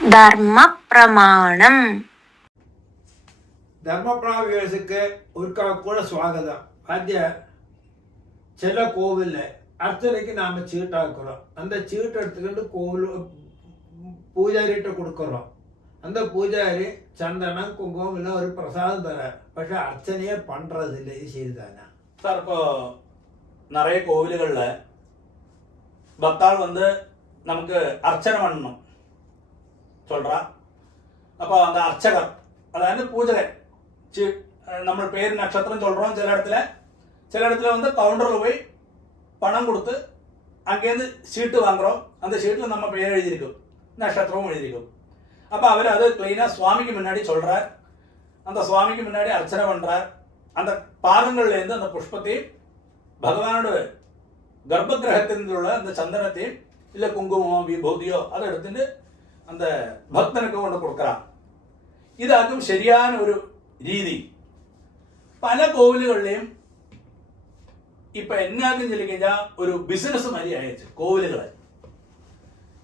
ധർമ്മ പ്രമാണം. ധർമ്മപ്രമാണ വ്യൂവേഴ്സിക്ക് ഒരിക്കൽ കൂടെ സ്വാഗതം. ആദ്യ ചില കോവിലില് അർച്ചനയ്ക്ക് നാമ ചീട്ടാക്കുறோம். அந்த சீட்டு எடுத்துக்கிட்டு கோவில் பூஜாரிகிட்ட கொடுக்குறோம். அந்த பூஜாரி சந்தனம் குங்குமம் எல்லாம் ஒரு பிரசாதம் தர. പക്ഷെ அர்ச்சனையே பண்றதில்லை. இது சரிதானா சார்? இப்போ நிறைய கோவில்களில் பக்தாள் நமக்கு அர்ச்சனை பண்ணணும் சொல்கிறா. அப்போ அந்த அர்ச்சகர், அதாவது பூஜகர், நம்ம பேர் நட்சத்திரம் சொல்கிறோம். சில இடத்துல கவுண்டரில் போய் பணம் கொடுத்து அங்கேருந்து சீட்டு வாங்குகிறோம். அந்த சீட்டில் நம்ம பேர் எழுதியிருக்கும், நட்சத்திரமும் எழுதியிருக்கும். அப்போ அவர் அது கிளீனாக சுவாமிக்கு முன்னாடி சொல்கிறார். அந்த சுவாமிக்கு முன்னாடி அர்ச்சனை பண்ணுறார். அந்த பாதங்கள்லேருந்து அந்த புஷ்பத்தையும் பகவானோட கர்ப்ப கிரகத்தில் உள்ள அந்த சந்தனத்தையும் இல்லை குங்குமமோ விபூதியோ அதை எடுத்துட்டு அந்த பக்தனுக்கு கொண்டு கொடுக்குறான். ഇതാക്കും ശരിயான ഒരു രീതി. പല കോവിലുകളിലെയും ഇപ്പൊ എന്നാക്കും ചൊല്ലിക്കഴിഞ്ഞാൽ ഒരു ബിസിനസ് മാതിരി അയച്ചു കോവിലുകളെ.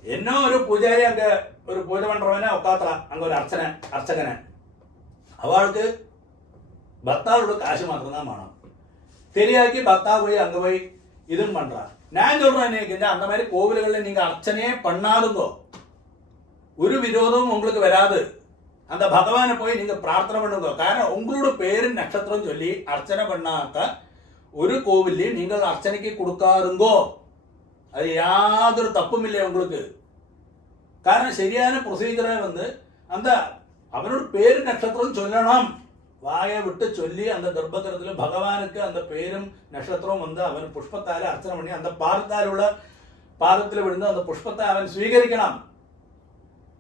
എന്നോ ഒരു പൂജാരി അങ്ങ് ഒരു പൂജ പண்றവനെ ഒക്കാത്ര അങ്ങ് ഒരു അർച്ചകനെ അവൾക്ക് ഭർത്താവോട് കാശ് മാത്രം தான் വേണം. தெரியாக்கி பக்தா போய் அங்க போய் இதுவும் பண்றான். நான் சொல்றேன் என்ன, அந்த மாதிரி கோவில்களில் நீங்க அர்ச்சனையே பண்ணாதுங்கோ, ஒரு விரோதமும் உங்களுக்கு வராது. அந்த பகவானை போய் நீங்க பிரார்த்தனை பண்ணுங்க. காரணம் உங்களோட பேரு நட்சத்திரம் சொல்லி அர்ச்சனை பண்ணாக்க ஒரு கோவிலையும் நீங்கள் அர்ச்சனைக்கு கொடுக்காருங்கோ. அது யாതൊരു தப்பும் இல்லை உங்களுக்கு. காரணம் சரியான ப்ரொசீஜரை அந்த அவனோட பேரு நட்சத்திரம் சொல்லணும். வாயை விட்டு சொல்லி அந்த கர்ப்பகிரகத்தில் பகவானுக்கு அந்த பேரும் நட்சத்திரம் அவன் புஷ்பத்தால அர்ச்சனை பண்ணி அந்த பாதத்தில் விழுந்து அந்த புஷ்பத்தை அவன் സ്വീകരിക്കണം.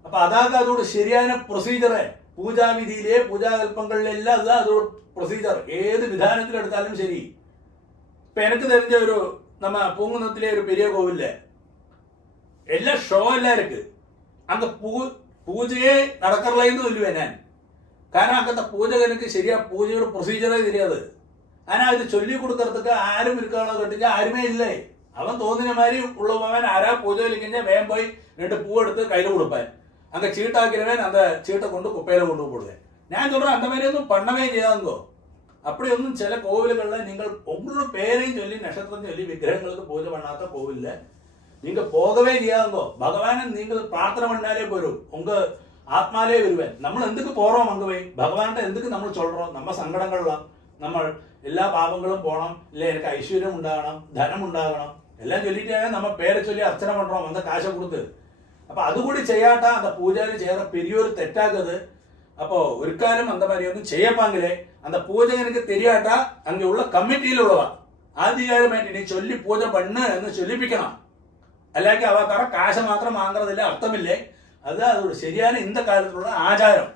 അപ്പൊ അതാകെ അതോട് ശരിயான പ്രൊസീജർ. പൂജാവിധിയിലെ പൂജാകൽപ്പങ്ങളിലെല്ലാം അതോട് പ്രൊസീജർ ഏത് വിധാനത്തിലെടുത്താലും ശരി. ഇപ്പൊ എനിക്ക് தெரிஞ்ச ഒരു നമ്മ പൂങ്കുന്നത്തിലെ ഒരു பெரிய கோவில்ல എല്ലാ ഷോ എല്ലാം இருக்கு. அங்க பூஜையே நடக்கறலைன்னு சொல்லுவேன் ഞാൻ. കാരണം അങ്ങനത്തെ പൂജകനക്ക് ശരിയാ പൂജയുടെ പ്രൊസീജറേ தெரியாது. ആനാ ഇത് ചൊല്ലി കൊടുക്കறதுக்கு ആരും இருக்காளோ കേട്ടില്ല, ആരുമേ ഇല്ലേ. അവൻ തോന്നിയ മാതിരി ഉള്ളവൻ ആരാ പൂജ വിളിക്കഴിഞ്ഞാൽ വേഗം പോയി 2 പൂവെടുത്ത് കയ്യിൽ കൊടുപ്പാൻ. அங்கே சீட்டாக்கிறவன் அந்த சீட்டை கொண்டு குப்பையில் கொண்டு போடுவேன். நான் சொல்கிறேன் அந்த மாதிரி ஒன்றும் பண்ணவே செய்யாதுங்கோ. அப்படி ஒன்றும் சில கோவில்களில் நீங்கள் உங்களோட பேரையும் சொல்லி நட்சத்திரம் சொல்லி விக்கிரகங்களுக்கு பூஜை பண்ணாத கோவிலில் நீங்கள் போகவே செய்யாதுங்கோ. பகவானை நீங்கள் பிரார்த்தனை பண்ணாலே போயிடும், உங்கள் ஆத்மாலே வருவேன். നമ്മൾ എന്തൊക്കെ പോகிறோം அங்கே போய் ഭഗവാന്റെ എന്തൊക്കെ നമ്മൾ சொல்கிறோம். நம்ம സങ്കടങ്ങളിലാണ്, നമ്മൾ എല്ലാ പാപങ്ങളും പോകണം, இல்லை எனக்கு ஐஸ்வர்யம் ഉണ്ടാകണം, ധനം ഉണ്ടാകണം എല്ലാം ചൊല്ലിയിട്ടാണ് நம்ம പേരെ ചൊല്ലി അർച്ചന பண்ணுறோம் அந்த കാശை കൊടുത്ത്. അപ്പൊ അതുകൂടി ചെയ്യാട്ട அந்த പൂജാരി ചെയ്യற பெரியோர் തെറ്റാക്കത്. அப்போ ஒரு காலம் அந்த மாதிரி ஒன்றும் செய்யப்பாங்களே அந்த பூஜகனுக்கு தெரியாட்டா அங்கே உள்ள கமிட்டியில் உள்ளவா ஆதிகாரமாയിട്ട് நீ சொல்லி பூஜை பண்ணு എന്ന് ചൊല്ലിപ്പിക്കണം. അല്ലെങ്കിൽ അവ തറ കാശ് മാത്രം വാങ്ങുന്നതിൽ അർത്ഥമില്ലേ. അത് അതോട് ശരിയാണ് இந்த കാലത്തുള്ള ആചാരം.